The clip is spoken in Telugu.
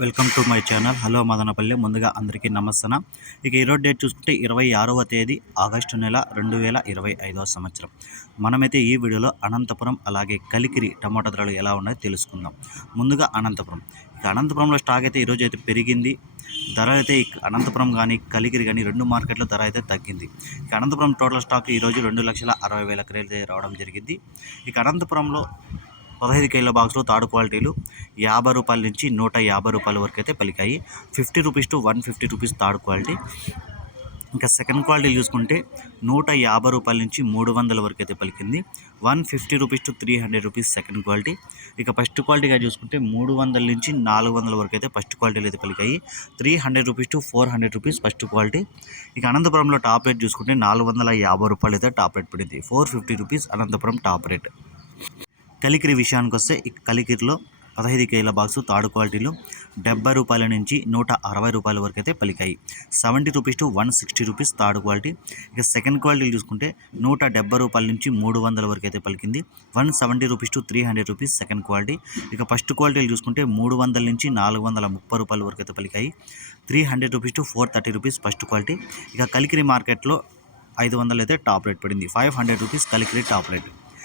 Welcome to my channel. Hello Madanapalle ముందుగా అందరికీ నమస్తన. ఇక ఈరోజు డేట్ చూసుకుంటే ఇరవై ఆరవ తేదీ ఆగస్టు నెల రెండు వేల ఇరవై ఐదవ సంవత్సరం. మనమైతే ఈ వీడియోలో అనంతపురం అలాగే కలికిరి టమాటా ధరలు ఎలా ఉన్నాయో తెలుసుకుందాం. ముందుగా అనంతపురం. ఇక అనంతపురంలో స్టాక్ అయితే ఈరోజు అయితే పెరిగింది. ధర అయితే ఇక అనంతపురం కానీ కలికిరి కానీ రెండు మార్కెట్లో ధర అయితే తగ్గింది. ఇక అనంతపురం టోటల్ స్టాక్ ఈరోజు రెండు లక్షల అరవై వేల క్రేలు రావడం జరిగింది. ఇక అనంతపురంలో పదహైదు కేజీల బాక్స్లో థర్డ్ క్వాలిటీలు యాభై రూపాయల నుంచి నూట యాభై రూపాయల వరకు అయితే పలికాయి. Fifty rupees to one fifty rupees third quality. ఇంకా సెకండ్ క్వాలిటీ చూసుకుంటే నూట యాభై రూపాయల నుంచి మూడు వందల వరకు అయితే పలికింది. One fifty rupees to three hundred rupees second quality. ఇక ఫస్ట్ క్వాలిటీగా చూసుకుంటే మూడు వందల నుంచి నాలుగు వందల వరకు అయితే ఫస్ట్ క్వాలిటీలు అయితే పలికాయి. Three hundred rupees to four hundred rupees first quality. ఇక అనంతపురంలో టాప్ రేట్ చూసుకుంటే నాలుగు వందల యాభై రూపాయలు అయితే టాప్ రేట్ పడింది. Four fifty rupees Anantapur top rate. Kalikiri విషయానికి వస్తే ఈ కలికిరిలో పదహైదు కేజీల బాక్సు తాడు క్వాలిటీలు డెబ్బై రూపాయల నుంచి నూట అరవై రూపాయల వరకు అయితే పలికాయి. Seventy rupees to one sixty rupees third quality. ఇక సెకండ్ క్వాలిటీ చూసుకుంటే నూట డెబ్బై రూపాయల నుంచి మూడు వందల వరకు అయితే పలికింది. One seventy rupees to three hundred rupees second quality. ఇక ఫస్ట్ క్వాలిటీలు చూసుకుంటే మూడు వందల నుంచి నాలుగు వందల ముప్పై రూపాయల వరకు అయితే పలికాయి. Three hundred rupees to four thirty rupees first quality. ఇక కలికిరి మార్కెట్లో ఐదు వందలు అయితే టాప్ రేట్ పడింది. Five hundred rupees Kalikiri top rate.